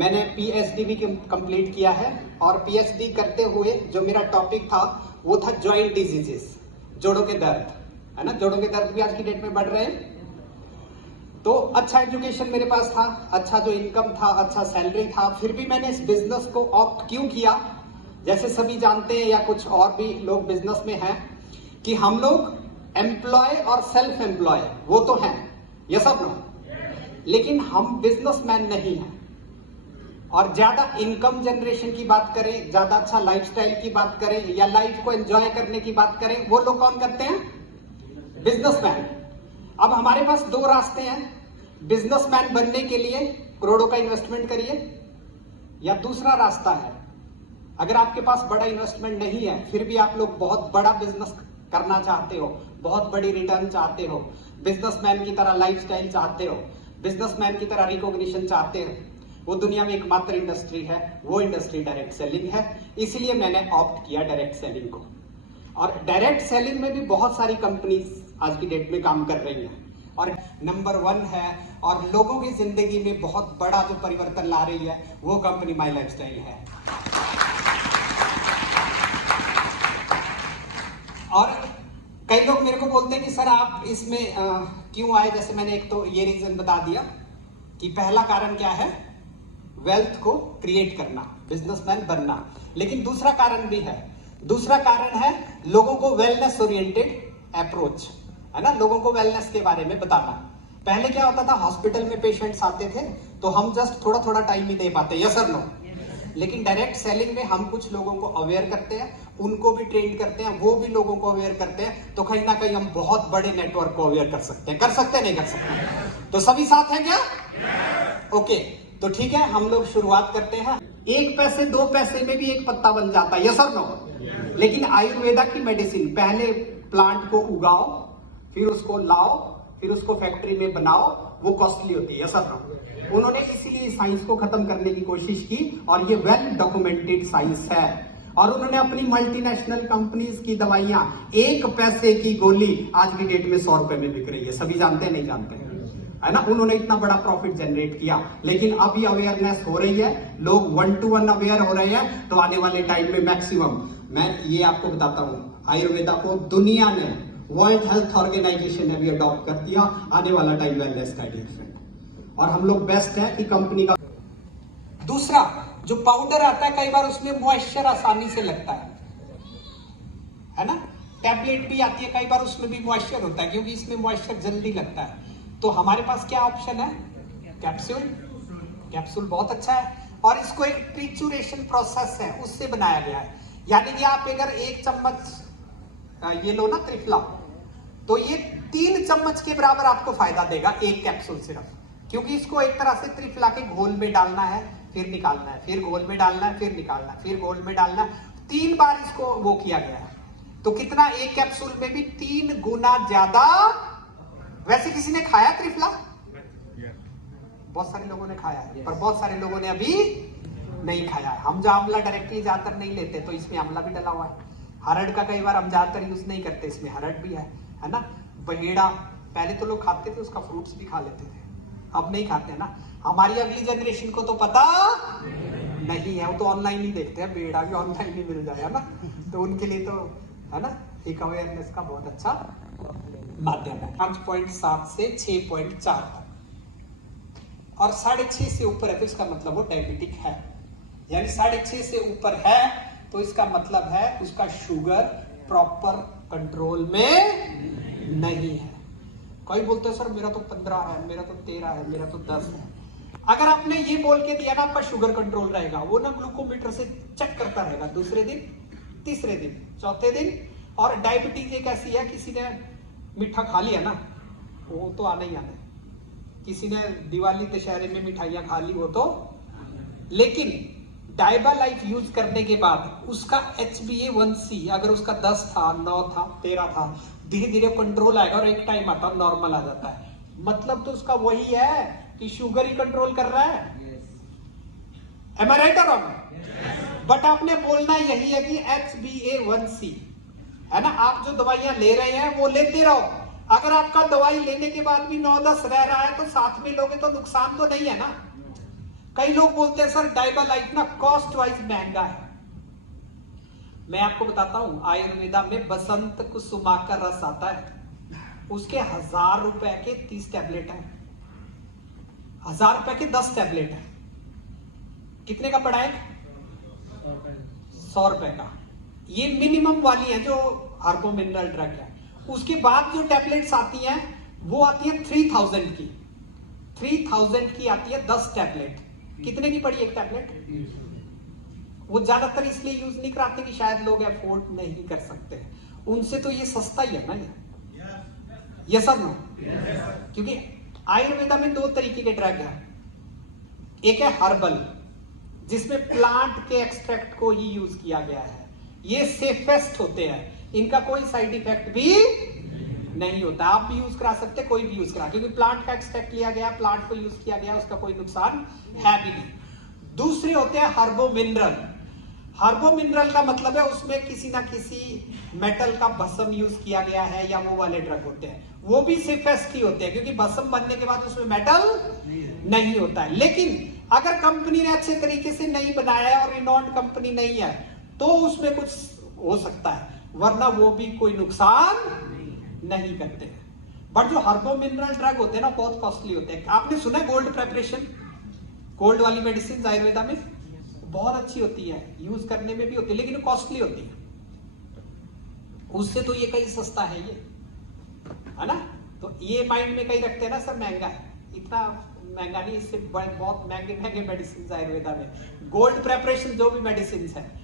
मैंने पीएचडी भी कंप्लीट किया है और पीएचडी करते हुए जो मेरा टॉपिक था वो था जॉइंट डिजीजेस, जोड़ों के दर्द, है ना। जोड़ों के दर्द भी आज की डेट में बढ़ रहे हैं। तो अच्छा एजुकेशन मेरे पास था, अच्छा जो इनकम था, अच्छा सैलरी था, फिर भी मैंने इस बिजनेस को ऑप्ट क्यों किया? जैसे सभी जानते हैं या कुछ और भी लोग बिजनेस में हैं कि हम लोग एम्प्लॉय और सेल्फ एम्प्लॉय वो तो हैं, ये सब नो, लेकिन हम बिजनेसमैन नहीं हैं। और ज्यादा इनकम जनरेशन की बात करें, ज्यादा अच्छा लाइफस्टाइल की बात करें या लाइफ को एंजॉय करने की बात करें, वो लोग कौन करते हैं? बिजनेसमैन। अब हमारे पास दो रास्ते हैं, बिजनेसमैन बनने के लिए करोड़ों का इन्वेस्टमेंट करिए, या दूसरा रास्ता है अगर आपके पास बड़ा इन्वेस्टमेंट नहीं है फिर भी आप लोग बहुत बड़ा बिजनेस करना चाहते हो, बहुत बड़ी रिटर्न चाहते हो, बिजनेसमैन की तरह लाइफस्टाइल चाहते हो, बिजनेसमैन की तरह रिकॉग्निशन चाहते हो, वो दुनिया में एकमात्र इंडस्ट्री है, वो इंडस्ट्री डायरेक्ट सेलिंग है। इसलिए मैंने ऑप्ट किया डायरेक्ट सेलिंग को। और डायरेक्ट सेलिंग में भी बहुत सारी कंपनीज आज की डेट में काम कर रही हैं और नंबर 1 है और लोगों की जिंदगी में बहुत बड़ा जो परिवर्तन ला रही है वो कंपनी माई लाइफस्टाइल है। और कई लोग मेरे को बोलते हैं कि सर आप इसमें क्यों आए? जैसे मैंने एक तो ये रीजन बता दिया कि पहला कारण क्या है, वेल्थ को क्रिएट करना, बिजनेसमैन बनना, लेकिन दूसरा कारण भी है। दूसरा कारण है लोगों को वेलनेस ओरिएंटेड अप्रोच, है ना, लोगों को वेलनेस के बारे में बताना। पहले क्या होता था, हॉस्पिटल में पेशेंट्स आते थे तो हम जस्ट थोड़ा थोड़ा टाइम ही दे पाते, यस और नो। लेकिन डायरेक्ट सेलिंग में हम कुछ लोगों को अवेयर करते हैं, उनको भी ट्रेन करते हैं, वो भी लोगों को अवेयर करते हैं, तो कहीं ना कहीं हम बहुत बड़े नेटवर्क को अवेयर कर सकते हैं। कर सकते हैं, नहीं कर सकते? तो सभी साथ हैं क्या? ओके, तो ठीक है, हम लोग शुरुआत करते हैं। 1 पैसे 2 पैसे में भी एक पत्ता बन जाता है, यस और नो। लेकिन आयुर्वेदा की मेडिसिन, पहले प्लांट को उगाओ, फिर उसको लाओ, फिर उसको फैक्ट्री में बनाओ, वो कॉस्टली होती है, यस और नो। उन्होंने इसीलिए साइंस को खत्म करने की कोशिश की और ये वेल डॉक्यूमेंटेड साइंस है। और उन्होंने अपनी मल्टीनेशनल कंपनीज की दवाइयां, 1 पैसे की गोली आज की डेट में 100 रुपए में बिक रही है। सभी जानते हैं, नहीं जानते हैं, है ना। उन्होंने इतना बड़ा प्रॉफिट जनरेट किया, लेकिन अभी अवेयरनेस हो रही है, लोग 1 to 1 अवेयर हो रहे हैं। तो आने वाले टाइम में मैक्सिमम, मैं ये आपको बताता हूं, आयुर्वेदा को दुनिया ने, वर्ल्ड हेल्थ ऑर्गेनाइजेशन ने भी अडॉप्ट कर दिया। आने वाला टाइम वेलनेस का डिफरेंट, और हम लोग बेस्ट है कि कंपनी का। दूसरा, जो पाउडर आता है कई बार उसमें मॉइस्चर आसानी से लगता है ना। टैबलेट भी आती है, कई बार उसमें भी मॉइस्चर होता है क्योंकि इसमें मॉइस्चर जल्दी लगता है। तो हमारे पास क्या ऑप्शन है? कैप्सूल। कैप्सूल बहुत अच्छा है और इसको एक ट्रिचुरेशन प्रोसेस है उससे बनाया गया है। यानी कि आप अगर 1 चम्मच ये लो ना त्रिफला, तो ये 3 चम्मच के बराबर आपको फायदा देगा एक कैप्सूल सिर्फ, क्योंकि इसको एक तरह से त्रिफला के घोल में डालना है, फिर निकालना है, फिर घोल में डालना है, फिर निकालना है, फिर घोल में डालना है। 3 बार इसको वो किया गया है। तो कितना, एक कैप्सूल में भी 3 गुना ज्यादा। वैसे किसी ने खाया त्रिफला? बहुत सारे लोगों ने खाया है, पर बहुत सारे लोगों ने अभी नहीं खाया है। हम जो आंवला डायरेक्टली ज्यादातर नहीं लेते, तो इसमें आंवला भी डला हुआ है। हरड़ का कई बार हम ज्यादातर यूज नहीं करते, इसमें हरड़ भी है ना। बहेड़ा पहले तो लोग खाते थे, उसका फ्रूट्स भी खा लेते थे, अब नहीं खाते ना। हमारी अगली जनरेशन को तो पता नहीं है, वो तो ऑनलाइन ही देखते हैं, बेड़ा भी ऑनलाइन ही मिल जाए, है ना। तो उनके लिए तो, है ना, एक अवेयरनेस का बहुत अच्छा माध्यम है। 5.7 से 6.4 तक, और 6.5 से ऊपर है तो इसका मतलब वो डायबिटिक है। यानी 6.5 से ऊपर है तो इसका मतलब है उसका शुगर प्रॉपर कंट्रोल में नहीं है। कोई बोलते हैं सर मेरा तो 15 है, मेरा तो 13 है, मेरा तो 10 है। अगर आपने ये बोल के दिया ना आपका शुगर कंट्रोल रहेगा, वो ना ग्लूकोमीटर से चेक करता रहेगा, दूसरे दिन, तीसरे दिन, चौथे दिन। और डायबिटीज एक ऐसी है, किसी ने मीठा खा लिया ना, वो तो आना ही आना है। किसी ने दिवाली दशहरे में मिठाइयां खा ली, वो तो, लेकिन डाइबा लाइफ यूज करने के बाद उसका HbA1c अगर उसका 10 था, 9 था, 13 था, धीरे धीरे कंट्रोल आएगा और एक टाइम आता नॉर्मल आ जाता है। मतलब तो उसका वही है कि शुगर ही कंट्रोल कर रहा है। Am I right or wrong? But आपने बोलना यही है कि HbA1c, है ना। आप जो दवाइयां ले रहे हैं वो लेते रहो। अगर आपका दवाई लेने के बाद भी 9-10 रह रहा है तो साथ में लोगे तो नुकसान तो नहीं है ना। कई लोग बोलते हैं सर डाइबा लाइफ ना कॉस्ट वाइज महंगा है। मैं आपको बताता हूं, आयुर्वेदा में बसंत कुसुमा का रस आता है, उसके 1000 रुपए के 30 टैबलेट है, 1000 रुपए के 10 टैबलेट है। कितने का पड़ा है? 100 रुपए का। ये मिनिमम वाली है जो हार्बो मिनरल ड्रग है। उसके बाद जो टैबलेट्स आती हैं वो आती है 3000 की, 3000 की आती है 10 टैबलेट। कितने की पड़ी एक टैबलेट? वो ज्यादातर इसलिए यूज नहीं कराते कि शायद लोग अफोर्ड नहीं कर सकते, उनसे तो ये सस्ता ही है ना ये। यस और नो? क्योंकि आयुर्वेदा में 2 तरीके के ड्रग है, एक है हर्बल जिसमें प्लांट के एक्सट्रैक्ट को ही यूज किया गया है, ये सेफेस्ट होते हैं, इनका कोई साइड इफेक्ट भी नहीं होता। आप भी यूज करा सकते, कोई भी यूज करा, क्योंकि प्लांट का एक्सट्रैक्ट लिया गया, प्लांट को यूज किया गया, उसका कोई नुकसान है भी नहीं। दूसरे होते हैं हर्बो मिनरल। हर्बो मिनरल का मतलब है उसमें किसी ना किसी मेटल का भस्म यूज किया गया है, या वो वाले ड्रग होते हैं, वो भी सेफेस्ट ही होते हैं क्योंकि भस्म बनने के बाद उसमें मेटल नहीं होता है। लेकिन अगर कंपनी ने अच्छे तरीके से नहीं बनाया है और रिनॉन्ड कंपनी नहीं है तो उसमें कुछ हो सकता है, वरना वो भी कोई नुकसान नहीं करते हैं। बट जो हर्बो मिनरल ड्रग होते हैं ना बहुत कॉस्टली होते हैं। आपने सुना है गोल्ड प्रेपरेशन? गोल्ड वाली मेडिसिन आयुर्वेदा में बहुत अच्छी होती है, यूज करने में भी होती है, लेकिन कॉस्टली होती है। उससे तो ये कहीं सस्ता है ये, है ना? तो ये माइंड में कहीं रखते हैं ना सर महंगा है, इतना महंगा नहीं, इससे बहुत महंगे महंगे मेडिसिन आयुर्वेदा में। गोल्ड प्रेपरेशन जो भी मेडिसिन है,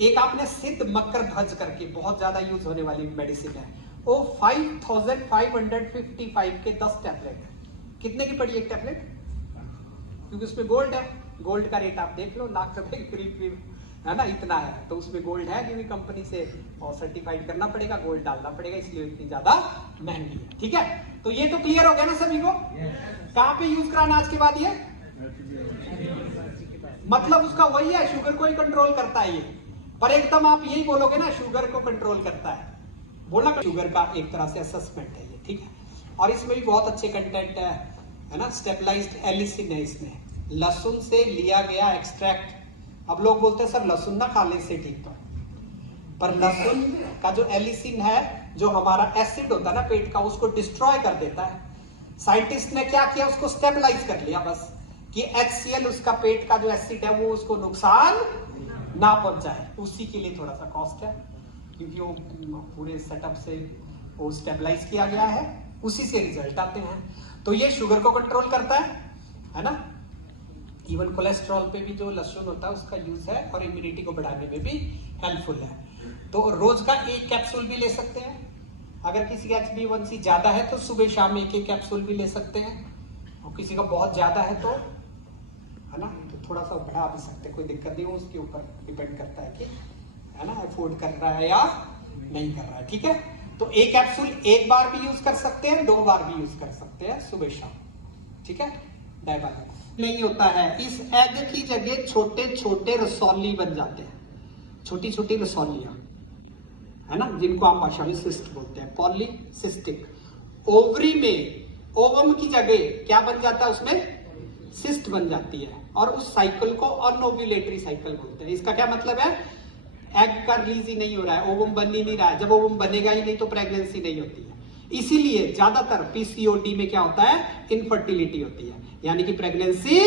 एक आपने सिद्ध मकर ध्वज करके बहुत ज्यादा यूज होने वाली मेडिसिन है, वो 5555 के 10 टैबलेट है। कितने की पड़ी एक टैबलेट? क्योंकि उसमें गोल्ड है, गोल्ड का रेट आप देख लो, लाख रुपए के करीब है ना, इतना है। तो उसमें गोल्ड है क्योंकि कंपनी से और सर्टिफाइड करना पड़ेगा, गोल्ड डालना पड़ेगा, इसलिए इतनी ज्यादा महंगी है। ठीक है, तो ये तो क्लियर हो गया ना सभी को? कहां पे यूज कराना आज के बाद ये? मतलब उसका वही है, शुगर को ही कंट्रोल करता है ये। पर एकदम आप यही बोलोगे ना शुगर को कंट्रोल करता है, बोलना शुगर का एक तरह से असेसमेंट है ये। ठीक है, और इसमें भी बहुत अच्छे कंटेंट है ना, स्टेबलाइज्ड एलिसिन है इसमें, लहसुन से लिया गया एक्सट्रैक्ट। अब लोग बोलते हैं सर लहसुन ना खाने से ठीक, तो पर लहसुन का जो एलिसिन है, जो हमारा एसिड होता है ना पेट का, उसको डिस्ट्रॉय कर देता है। साइंटिस्ट ने क्या किया, उसको स्टेबलाइज कर लिया बस, कि HCl उसका पेट का जो एसिड है वो उसको नुकसान ना पहुंचाए। उसी के लिए थोड़ा सा कॉस्ट है, क्योंकि वो पूरे सेटअप से वो स्टेबलाइज किया गया है, उसी से रिजल्ट आते हैं। तो ये शुगर को कंट्रोल करता है ना। इवन कोलेस्ट्रॉल पे भी जो लहसुन होता है उसका यूज है, और इम्यूनिटी को बढ़ाने में भी हेल्पफुल है। तो रोज का एक कैप्सूल भी ले सकते हैं। अगर किसी का HbA1c ज्यादा है तो सुबह शाम एक कैप्सूल भी ले सकते हैं, और किसी का बहुत ज्यादा है तो, है ना, तो थोड़ा सा बढ़ा भी सकते हैं, कोई दिक्कत नहीं, उसके ऊपर डिपेंड करता है कि, है ना, अफोर्ड कर रहा है या नहीं कर रहा है। ठीक है, तो एक कैप्सूल एक बार भी यूज कर सकते हैं, 2 बार भी यूज कर सकते हैं, सुबह शाम। ठीक है, डायबिटीज नहीं होता है। इस एग की जगह छोटे छोटे रसौली बन जाते हैं, छोटी छोटी रसौलियां, है ना, जिनको आप भाषा में सिस्ट बोलते हैं, पॉलीसिस्टिक। ओवरी में ओवम की जगह क्या बन जाता है, उसमें सिस्ट बन जाती है, और उस साइकिल को अनओव्यूलेटरी साइकिल बोलते हैं। इसका क्या मतलब है, एग का रिलीज ही नहीं हो रहा है, ओवम बन ही नहीं रहा है। जब ओवम बनेगा ही नहीं तो प्रेगनेंसी नहीं होती है। इसीलिए ज्यादातर PCOD में क्या होता है, इनफर्टिलिटी होती है, यानी कि प्रेगनेंसी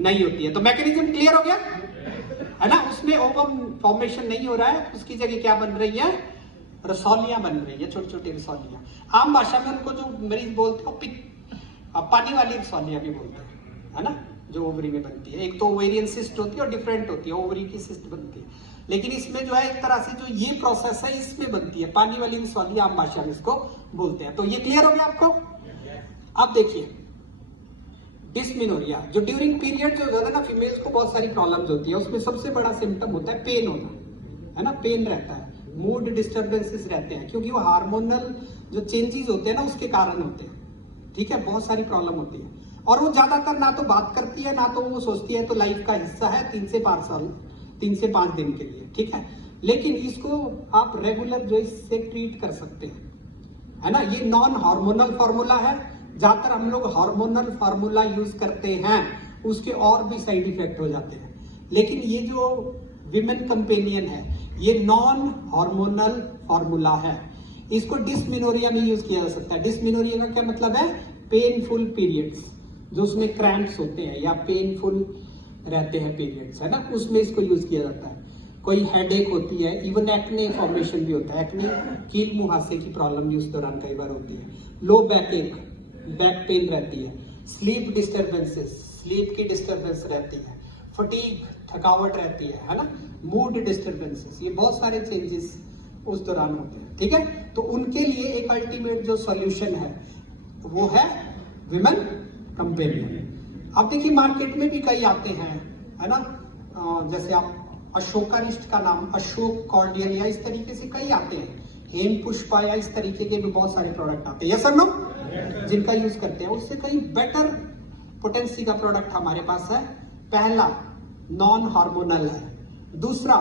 नहीं होती है। तो मैकेनिज्म क्लियर हो गया, है ना। उसमें ओवम फॉर्मेशन नहीं हो रहा है, उसकी जगह क्या बन रही है, रसौलियां बन रही है, छोटी छोटी रसौलियां। आम भाषा में उनको जो मरीज बोलते हैं पानी वाली रसौलियां भी बोलते हैं, है ना, जो ओवरी में बनती है। एक तो ओवेरियन सिस्ट होती है और डिफरेंट होती है, ओवरी की सिस्ट बनती है। लेकिन इसमें जो है एक तरह से जो ये प्रोसेस है इसमें बनती है, पानी वाली रसौली आम भाषा में इसको बोलते हैं। तो ये क्लियर हो गया आपको? अब देखिए डिस्मेनोरिया, जो ड्यूरिंग पीरियड जो होता है ना, फीमेल्स को बहुत सारी प्रॉब्लम्स होती है, उसमें सबसे बड़ा सिम्टम होता है पेन होना, है ना, पेन रहता है, मूड डिस्टर्बेंसेस रहते हैं, क्योंकि वो हार्मोनल जो चेंजेस होते हैं ना उसके कारण होते हैं। ठीक है, बहुत सारी प्रॉब्लम होती है, और वो ज्यादातर ना तो बात करती है, ना तो वो सोचती है, तो लाइफ का हिस्सा है 3 से 5 साल, 3 से 5 दिन के लिए। ठीक है, लेकिन इसको आप रेगुलर जो इससे ट्रीट कर सकते हैं, है ना। ये नॉन हार्मोनल फार्मूला है, ज्यादातर हम लोग हार्मोनल फार्मूला यूज करते हैं, उसके और भी साइड इफेक्ट हो जाते हैं। लेकिन ये जो विमेन कंपेनियन है ये नॉन हार्मोनल फॉर्मूला है। इसको डिस्मेनोरिया में यूज किया जा सकता है। डिस्मेनोरिया का क्या मतलब है? पेनफुल पीरियड्स, जो उसमें क्रैम्प्स होते हैं या पेनफुल रहते हैं पीरियड्स, है ना, उसमें इसको यूज किया जाता है। कोई हेडेक होती है, इवन एक्ने फॉर्मेशन भी होता है। एक्ने कील मुहासे की प्रॉब्लम भी उस दौरान कई बार होती है। लो बैक एक, बैक पेन रहती है। स्लीप डिस्टर्बेंसेस, स्लीप की डिस्टर्बेंस रहती है। फटीग, थकावट रहती है ना, मूड डिस्टर्बेंसेस, ये बहुत सारे चेंजेस उस दौरान होते हैं। ठीक है, तो उनके लिए एक अल्टीमेट जो सॉल्यूशन है वो है विमेन कंपेनियन। अब देखिए मार्केट में भी कई आते हैं, है ना, जैसे आप अशोकारिष्ट का नाम, अशोक कॉर्डियल या इस तरीके से कई आते हैं, हेम पुष्पा या इस तरीके के भी बहुत सारे प्रोडक्ट आते हैं, यस और नो, जिनका यूज करते हैं। उससे कई बेटर पोटेंसी का प्रोडक्ट हमारे पास है। पहला नॉन हार्मोनल है। दूसरा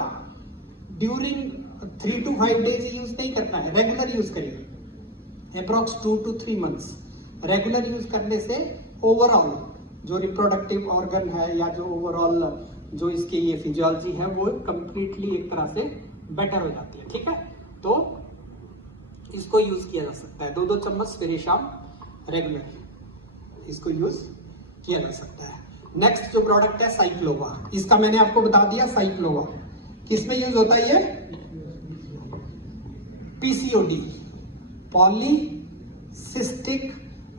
ड्यूरिंग 3 to 5 डेज यूज नहीं करना है, रेगुलर यूज करिए, approx 2 to 3 months। Regular use करने से ओवरऑल जो रिप्रोडक्टिव ऑर्गन है या जो ओवरऑल जो इसकी ये फिजियोलॉजी है वो कंप्लीटली एक तरह से बेटर हो जाती है। ठीक है, तो इसको यूज किया जा सकता है 2-2 चम्मच सवेरे शाम रेगुलर इसको यूज किया जा सकता है। नेक्स्ट जो प्रोडक्ट है साइक्लोवा, इसका मैंने आपको बता दिया। साइक्लोवा किसमें यूज होता है? ये पीसीओडी, पॉलीसिस्टिक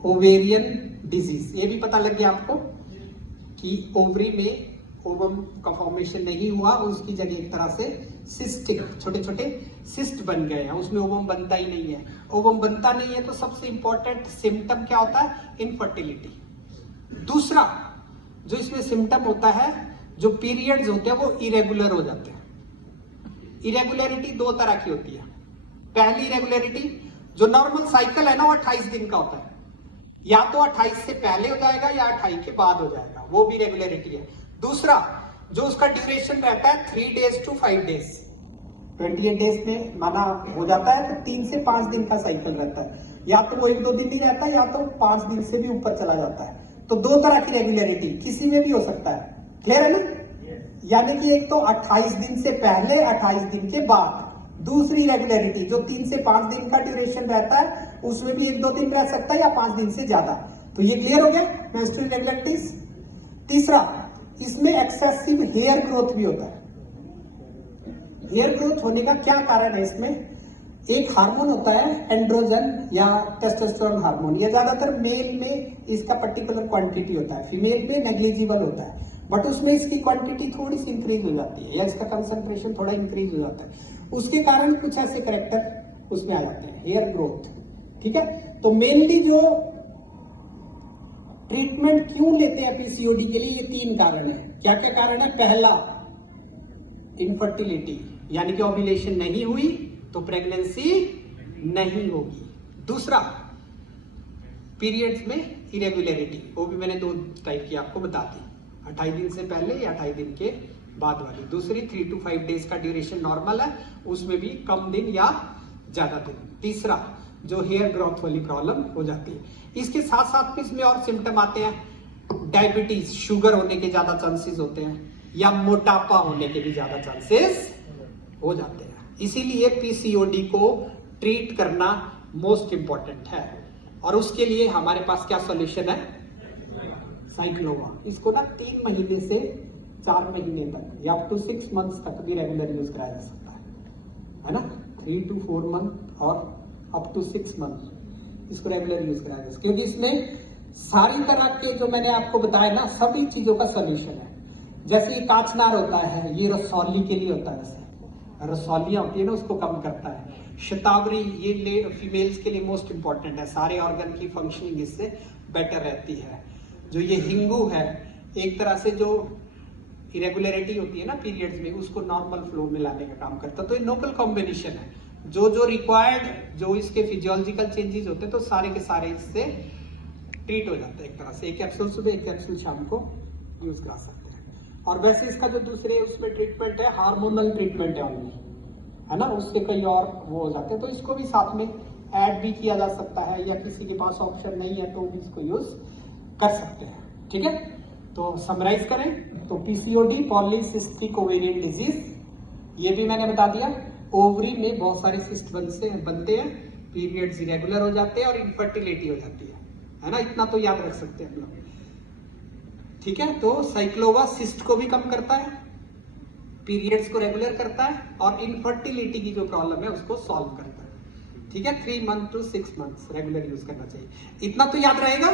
ओवेरियन डिजीज। ये भी पता लग गया आपको कि ओवरी में ओवम का फॉर्मेशन नहीं हुआ, उसकी जगह एक तरह से सिस्टिक छोटे छोटे सिस्ट बन गए हैं, उसमें ओवम बनता ही नहीं है। ओवम बनता नहीं है तो सबसे इंपॉर्टेंट सिम्टम क्या होता है? इनफर्टिलिटी। दूसरा जो इसमें सिम्टम होता है, जो पीरियड्स होते हैं वो इरेगुलर हो जाते हैं। इरेगुलरिटी 2 तरह की होती है। पहली इरेगुलरिटी, जो नॉर्मल साइकिल है ना वो 28 दिन का होता है, या तो 28 से पहले हो जाएगा या 28 के बाद हो जाएगा, वो भी रेगुलरिटी है। दूसरा जो उसका ड्यूरेशन रहता है 3 days to 5 days, 28 डेज में माना हो जाता है तो 3 से 5 दिन का साइकिल रहता है, या तो वो 1-2 दिन नहीं रहता या तो 5 दिन से भी ऊपर चला जाता है। तो 2 तरह की रेगुलरिटी किसी में भी हो सकता है। क्लियर है ना? यानी कि एक तो 28 दिन से पहले, 28 दिन के बाद। दूसरी रेगुलरिटी जो 3 से 5 दिन का ड्यूरेशन रहता है, उसमें भी 1-2 दिन रह सकता है या 5 दिन से ज्यादा। तो ये क्लियर हो गया मेंस्ट्रुअल रेगुलरिटीज। तीसरा, इसमें एक्सेसिव हेयर ग्रोथ भी होता है। हेयर ग्रोथ होने का क्या कारण है? इसमें एक हार्मोन होता है एंड्रोजन या टेस्टोस्टेरोन हार्मोन, ये ज्यादातर मेल में इसका पर्टिकुलर क्वांटिटी होता है, फीमेल में नेग्लिजिबल होता है, बट उसमें इसकी क्वांटिटी थोड़ी सी इंक्रीज हो जाती है या इसका कंसंट्रेशन थोड़ा इंक्रीज हो जाता है। उसके कारण कुछ ऐसे कैरेक्टर उसमें आ जाते हैं, हेयर ग्रोथ। ठीक है, तो मेनली जो ट्रीटमेंट क्यों लेते हैं पीसीओडी के लिए, ये 3 कारण है। क्या क्या कारण है? पहला, इनफर्टिलिटी, यानी कि ओव्यूलेशन नहीं हुई तो प्रेगनेंसी नहीं होगी। दूसरा, पीरियड्स में इरेगुलरिटी, वो भी मैंने 2 टाइप की आपको बता दी, 28 दिन से पहले या 28 दिन के बाद वाली। दूसरी 3 to 5 डेज का ड्यूरेशन नॉर्मल है, उसमें भी कम दिन या ज्यादा दिन। तीसरा, जो हेयर ग्रोथ वाली प्रॉब्लम हो जाती है। इसके साथ साथ में इसमें और सिम्टम आते हैं। डायबिटीज, शुगर होने के ज्यादा चांसेस होते हैं, या मोटापा होने के भी ज्यादा चांसेस हो जाते हैं। इसीलिए पीसीओडी को ट्रीट करना मोस्ट इंपॉर्टेंट है, और उसके लिए हमारे पास क्या सॉल्यूशन है? साइक्लोवा। इसको ना 3 महीने से 4 महीने तक या अप टू 6 months तक भी रेगुलर यूज कराया जा सकता है ना, 3 to 4 month और अप टू 6 months इसको रेगुलर यूज कराया जा सकता है, क्योंकि इसमें सारी तरह के जो मैंने आपको बताया ना, सभी चीजों का सोल्यूशन है। जैसे ये काचनार होता है, ये रसौली के लिए होता है, जैसे रसौलियां होती है ना, उसको कम करता है। शतावरी, ये फीमेल्स के लिए मोस्ट इंपॉर्टेंट है, सारे ऑर्गन की फंक्शनिंग इससे बेटर रहती है। जो ये हिंगू है, एक तरह से जो इरेगुलरिटी होती है ना पीरियड्स में, उसको नॉर्मल फ्लो में लाने का काम करता है। तो ये नोबल कॉम्बिनेशन है, जो जो रिक्वायर्ड, जो इसके फिजियोलॉजिकल चेंजेस होते हैं, तो सारे के सारे इससे ट्रीट हो जाता है एक तरह से। 1 कैप्सूल सुबह, 1 कैप्सूल शाम को यूज करा सकते हैं। और वैसे इसका जो दूसरे उसमें ट्रीटमेंट है, हार्मोनल ट्रीटमेंट है ऑनली, है ना, उससे कई और वो हो जाते हैं, तो इसको भी साथ में ऐड भी किया जा सकता है, या किसी के पास ऑप्शन नहीं है तो भी इसको यूज कर सकते हैं। ठीक है, तो समराइज करें तो पीसीओडी पॉलीसिस्टिक ओवेरियन डिजीज, ये भी मैंने बता दिया। ओवरी में बहुत सारे सिस्ट बनते हैं, पीरियड्स इरेगुलर हो जाते हैं और इनफर्टिलिटी हो जाती है ना, इतना तो याद रख सकते हैं हम लोग। ठीक है, तो साइक्लोवा सिस्ट को भी कम करता है, पीरियड्स को रेगुलर करता है और इनफर्टिलिटी की जो प्रॉब्लम है उसको सॉल्व करता है। ठीक है, 3 month to 6 months regular use करना चाहिए, इतना तो याद रहेगा।